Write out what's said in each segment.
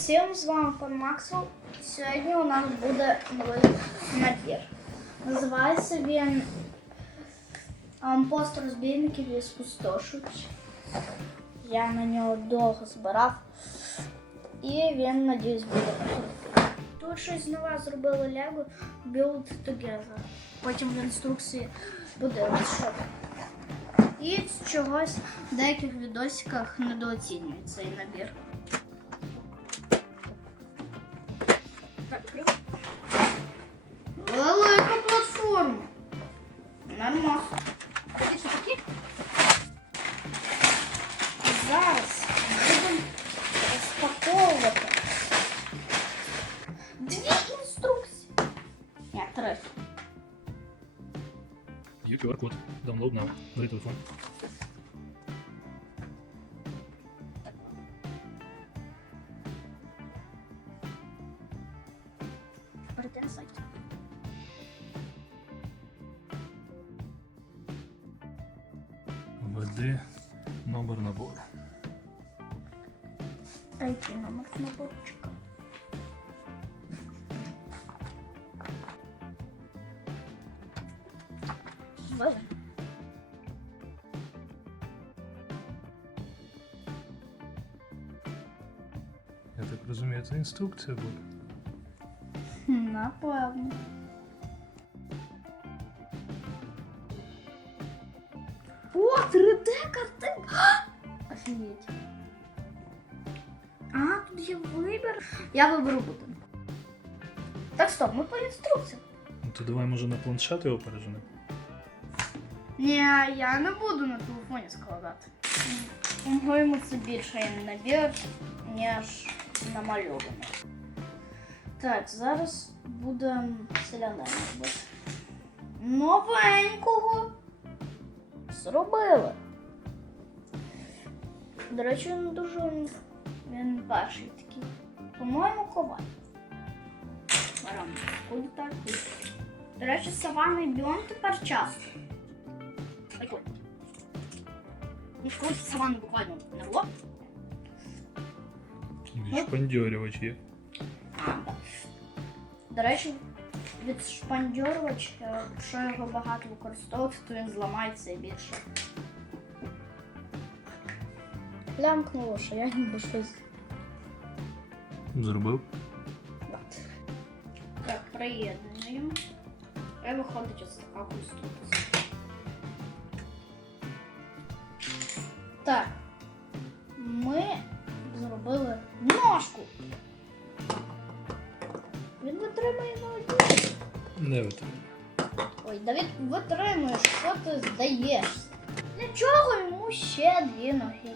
Привіт всім, з вами пан Максвелл. Сьогодні у нас буде новий набір. Називається він Ампост розбійників і спустошуч. Я на нього довго збирав. І він, надіюсь, буде проходити. Тут щось нове зробили Lego Build Together. Потім в інструкції буде що. І з чогось в деяких відосиках недооцінюють цей набір. Зараз будемо розпаковувати дві інструкції. Ні, три. Є QR-код. Download now. Бери телефон. Перейти на сайт. Введи Дайте номер наборчика. Ввели. Я так розумію, це інструкція буде. Напевно. О, 3D картинка! Офігеть. А, тут є вибір. Я виберу бутон. Так, стоп, ми по інструкціям. Ну то давай може на планшет його переженемо. Ні, я не буду на телефоні складати. По-моєму, це більше набір, ніж намальований. Так, зараз будемо селянина робити. Новенького зробили. До речі, він дуже він перший такий. По-моєму, коваль. Куди так. До речі, саванний біом тепер часто. Прикольно. Ну, колись саванну буквально не було. Шпандьорювач є. А, так. До речі, від шпандьорувач, е, якщо його багато використовувати, то він зламається і більше. Лямкнуло, що я ніби щось. Зробив. Так, приєднуємо. І виходить ось така конструкція. Так. Ми зробили ножку. Він витримає на одній. Не витримав. Ой, Давид витримуєш, що ти здаєшся. Для чого йому ще дві ноги?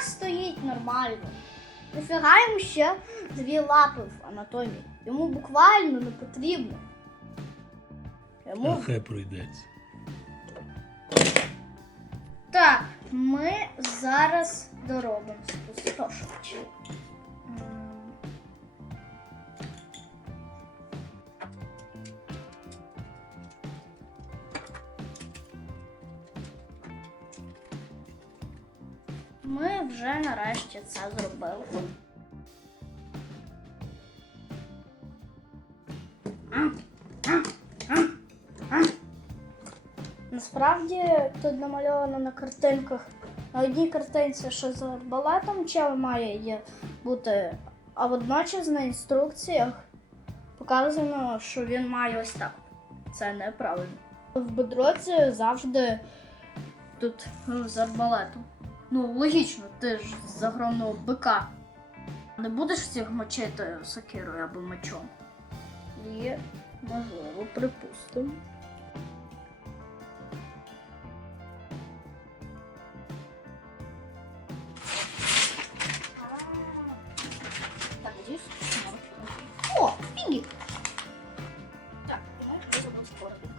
Так стоїть нормально. Нафіга йому ще дві лапи в анатомії. Йому буквально не потрібно. Йому... А хай пройдеться. Так, ми зараз доробимо спустошувач. Ми вже нарешті це зробили. Насправді тут намальовано на картинках. На одній картинці, що з арбалетом чел має бути, а водночас на інструкціях показано, що він має ось так. Це неправильно. В бедроці завжди тут з арбалетом. Ну, логічно, ти ж з огромного бика. Не будеш всіх мочити сокирою або мечом. І, можливо, припустимо. Так, надіюсь. О, пігі! Так, і ми зробимо скоробінг.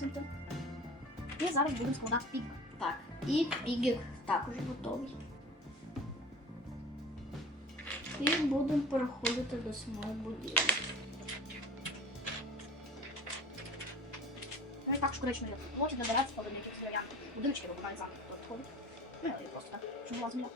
Хто. І зараз будемо складати піг. І пігік також готовий. І будемо переходити до самої будівлі. Так, шкуречно є. Лочі добиратися по якихось варіантів. Будиночки виконання саме хто відходить. Ну, і просто так, щоб була земля.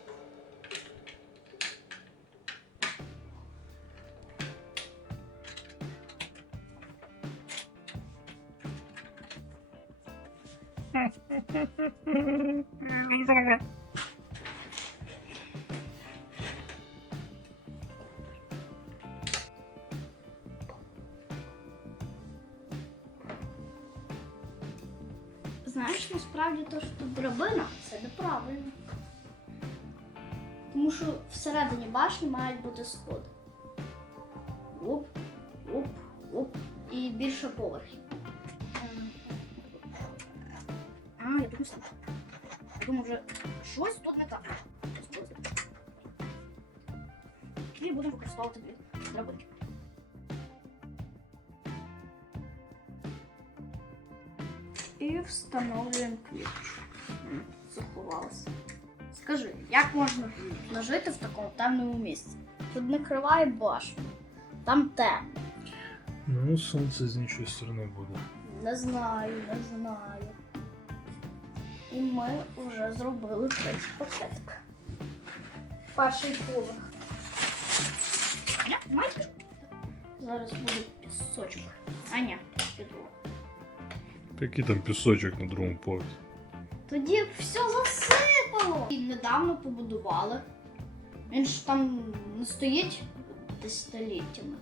Знаєш, насправді то, що тут драбина, це неправильно. Тому що всередині башні мають бути сходи. Уп, уп, уп. І більше поверхів. А, я думаю, вже щось тут не так. І будемо використовувати дві драбинки. І встановлюємо ключ. М, Заховалося. Скажи, як можна жити в такому темному місці? Тут накриває башню. Там темно. Ну, сонце з іншої сторони буде. Не знаю, не знаю. І ми вже зробили третій пакетик. Перший поверх. Ня, немає піску? Зараз буде пісочок. А ні, підлога. Який там пісочок на другому поверсі? Тоді б все засипало. І недавно побудували. Він ж там не стоїть десятиліттями.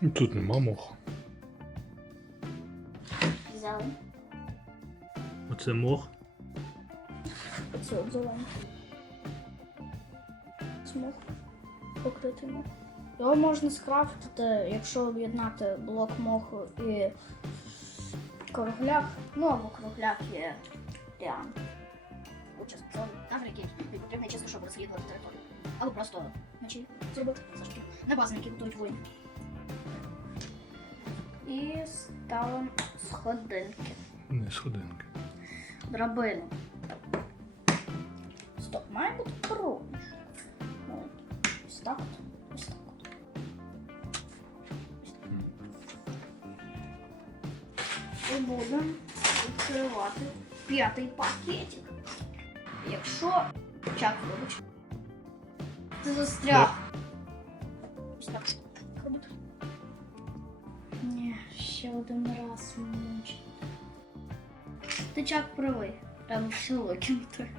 Ну, Тут нема моху. Взяли. Оце мох. Оце от зелене. Смог. Покритий мох. Його можна скрафтити, якщо об'єднати блок моху і кругляк. Ну або кругляк є діам. Участь тобі потрібний чисто, щоб розслідувати територію. Або просто мечі зробити завжди. На базі, які будуть воїни. І ставимо сходинки. Не сходинки. драбину. Стоп, має бути проміж. Ось так от. Ось так от. Ось так. І будемо відкривати п'ятий пакетик. Якщо. Чак, вибач. Ти застряг. Ось так. Робити. Ні, ще один раз мучить. Ти чак правий. Треба все викинути.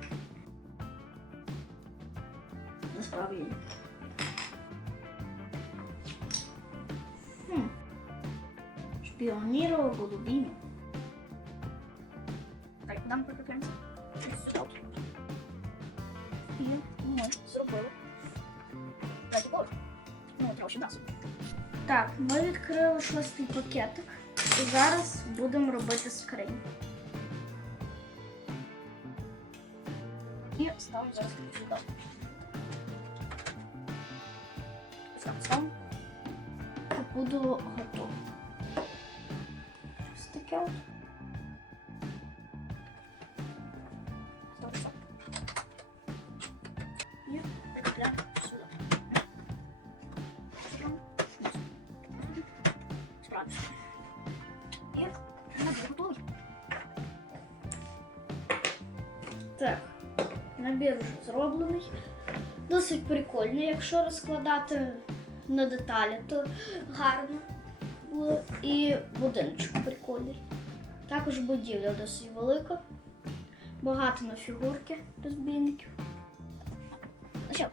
Насправді. Хм. Шпіонірував голубіння. Так, куди ми. І ми зробили. Дайте поверх. Ну, треба нас. Так, ми відкрили шостий пакетик. І зараз будемо робити скринь. І ставимо зараз сюди. Ставимо. Буду готова. Ось таке от. Вже зроблений. Досить прикольний, якщо розкладати на деталі, то гарно буде. І будиночок прикольний. Також будівля досить велика. Багато на фігурки розбійників. Ну що?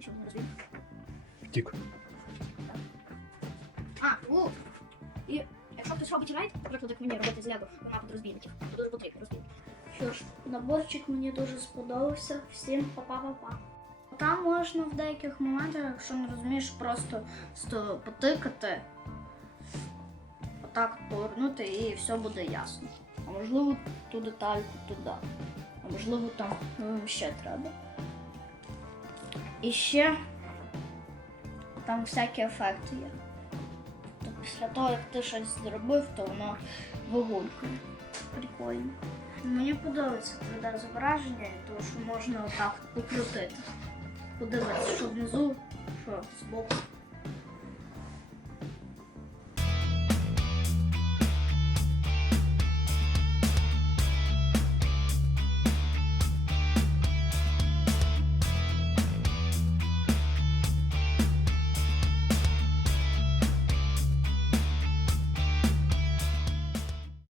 Що розбійник? Втік. А, у! І якщо хтось робить рейд, наприклад, як мені робити з Лего, під розбійників, то дуже потрібно розбійників. Що ж, наборчик мені дуже сподобався. Всім па-па-па-па. Там можна в деяких моментах, якщо не розумієш, просто сто потикати, отак повернути і все буде ясно. А можливо ту детальку туди. А можливо там ще треба. І ще там всякі ефекти є. То після того, як ти щось зробив, то воно вигулькає. Прикольно. Мені подобається 3D зображення, тому що можна отак покрутити. Подивитися, що внизу, що збоку.